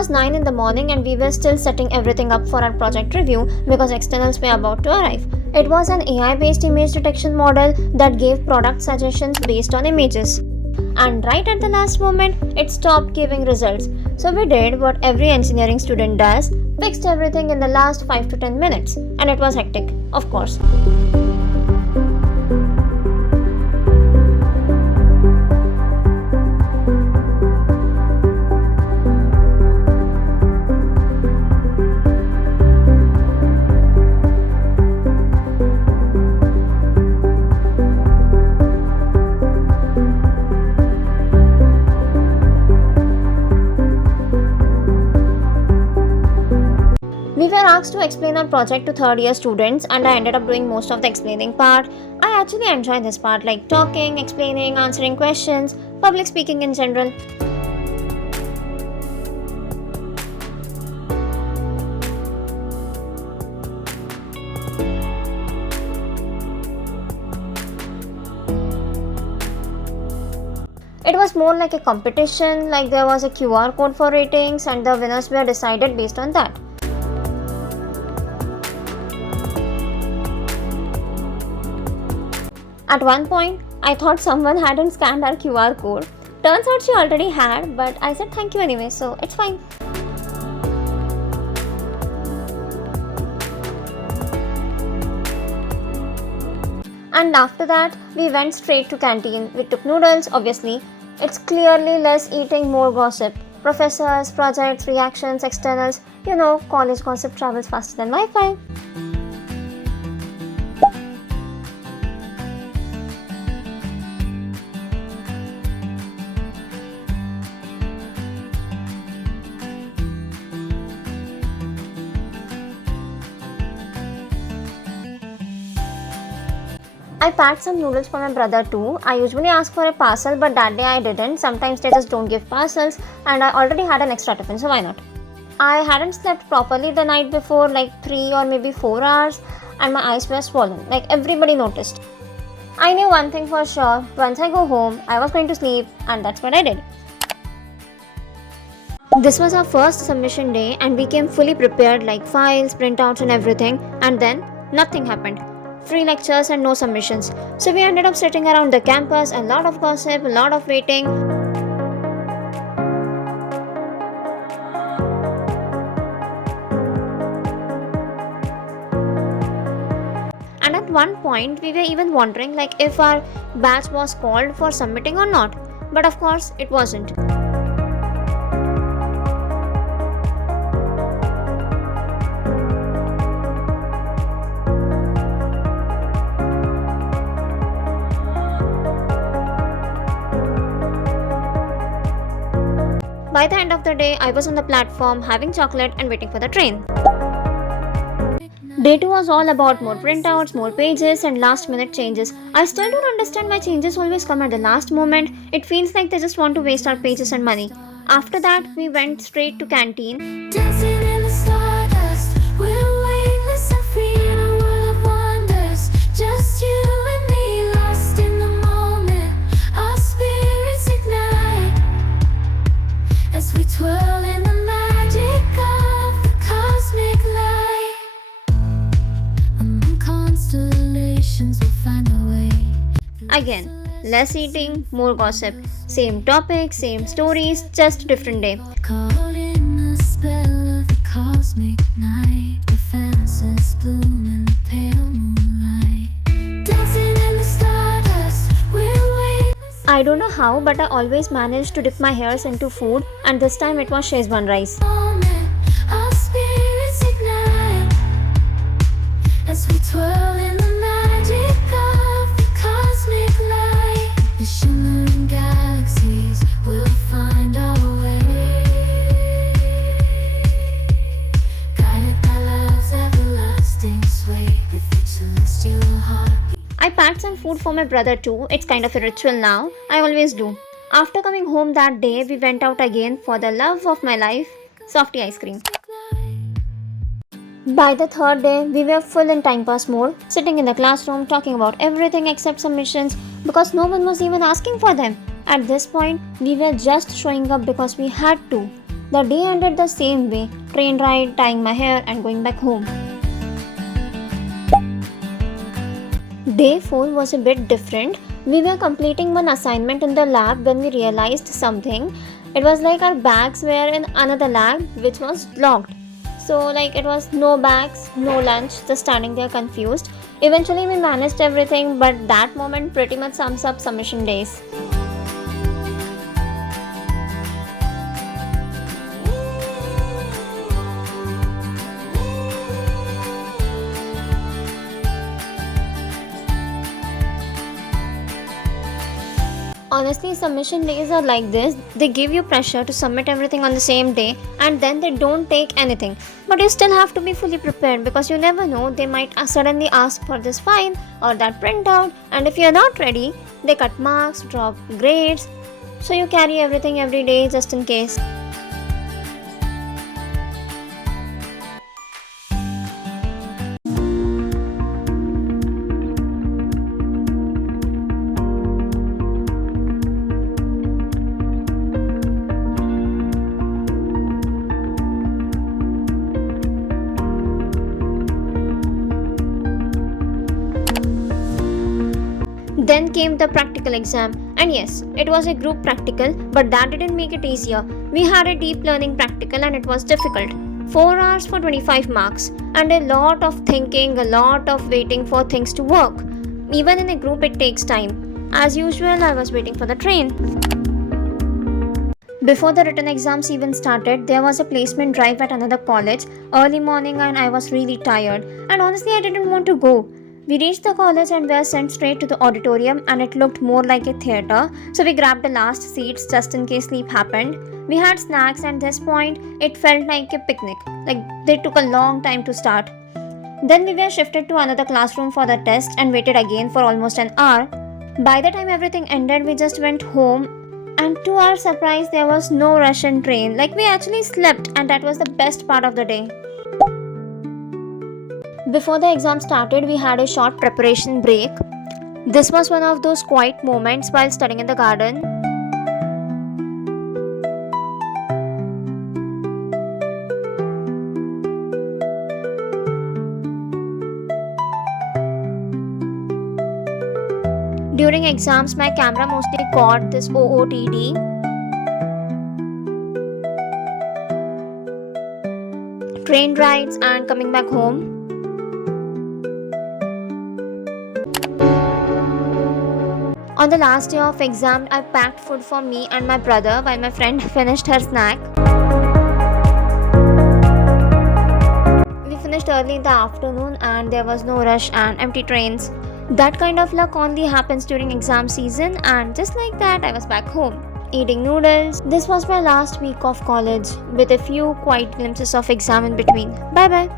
was 9 in the morning and we were still setting everything up for our project review because externals were about to arrive. It was an AI-based image detection model that gave product suggestions based on images. And right at the last moment, it stopped giving results. So we did what every engineering student does, fixed everything in the last 5 to 10 minutes. And it was hectic, of course. We were asked to explain our project to third year students and I ended up doing most of the explaining part. I actually enjoy this part, like talking, explaining, answering questions, public speaking in general. It was more like a competition, like there was a QR code for ratings and the winners were decided based on that. At one point, I thought someone hadn't scanned our QR code. Turns out she already had, but I said thank you anyway, so it's fine. And after that, we went straight to canteen. We took noodles, obviously. It's clearly less eating, more gossip. Professors, projects, reactions, externals. You know, college gossip travels faster than Wi-Fi. I packed some noodles for my brother too. I usually ask for a parcel, but that day I didn't. Sometimes they just don't give parcels and I already had an extra tiffin, so why not? I hadn't slept properly the night before, like 3 or maybe 4 hours, and my eyes were swollen, like everybody noticed. I knew one thing for sure, once I go home, I was going to sleep, and that's what I did. This was our first submission day and we came fully prepared, like files, printouts and everything, and then nothing happened. Free lectures and no submissions. So we ended up sitting around the campus, a lot of gossip, a lot of waiting. And at one point we were even wondering like if our batch was called for submitting or not. But of course it wasn't. By the end of the day, I was on the platform having chocolate and waiting for the train. Day 2 was all about more printouts, more pages and last minute changes. I still don't understand why changes always come at the last moment. It feels like they just want to waste our pages and money. After that, we went straight to canteen. Dancing in the stardust, we're weightless and free in a world of wonders. Just you and me, lost in the moment. Our spirits ignite as we twirl in the magic of the cosmic light. Among constellations, we'll find a way. Again, less eating, more gossip. Same topic, same stories, just different day. Caught in the spell of the cosmic night, the fences bloom in the pale moonlight. Dancing in the stardust, we're weightless. I don't know how, but I always managed to dip my hairs into food, and this time it was Szechuan rice. Moment, our spirits ignite as we twirl in the magic of the cosmic light. The shimmering galaxies will find our way, guided by love's everlasting sway with its celestial heartbeat. I packed some food for my brother too. It's kind of a ritual now. I always do. After coming home that day, we went out again for the love of my life, softy ice cream. By the third day, we were full in time pass mode, sitting in the classroom talking about everything except submissions because no one was even asking for them. At this point, we were just showing up because we had to. The day ended the same way: train ride, tying my hair, and going back home. Day 4 was a bit different. We were completing one assignment in the lab when we realized something. It was like our bags were in another lab which was locked. So, it was no bags, no lunch, just standing there confused. Eventually, we managed everything, but that moment pretty much sums up submission days. Honestly, submission days are like this. They give you pressure to submit everything on the same day and then they don't take anything. But you still have to be fully prepared because you never know, they might suddenly ask for this file or that printout, and if you're not ready, they cut marks, drop grades. So you carry everything every day just in case. Then came the practical exam, and yes, it was a group practical, but that didn't make it easier. We had a deep learning practical and it was difficult. 4 hours for 25 marks, and a lot of thinking, a lot of waiting for things to work. Even in a group, it takes time. As usual, I was waiting for the train. Before the written exams even started, there was a placement drive at another college early morning, and I was really tired. And honestly, I didn't want to go. We reached the college and were sent straight to the auditorium, and it looked more like a theater, so we grabbed the last seats just in case sleep happened. We had snacks, and at this point, it felt like a picnic. They took a long time to start. Then we were shifted to another classroom for the test and waited again for almost an hour. By the time everything ended, we just went home, and to our surprise, there was no Russian train. We actually slept, and that was the best part of the day. Before the exam started, we had a short preparation break. This was one of those quiet moments while studying in the garden. During exams, my camera mostly caught this OOTD. Train rides and coming back home. On the last day of exam, I packed food for me and my brother while my friend finished her snack. We finished early in the afternoon and there was no rush and empty trains. That kind of luck only happens during exam season, and just like that, I was back home, eating noodles. This was my last week of college with a few quiet glimpses of exam in between. Bye bye.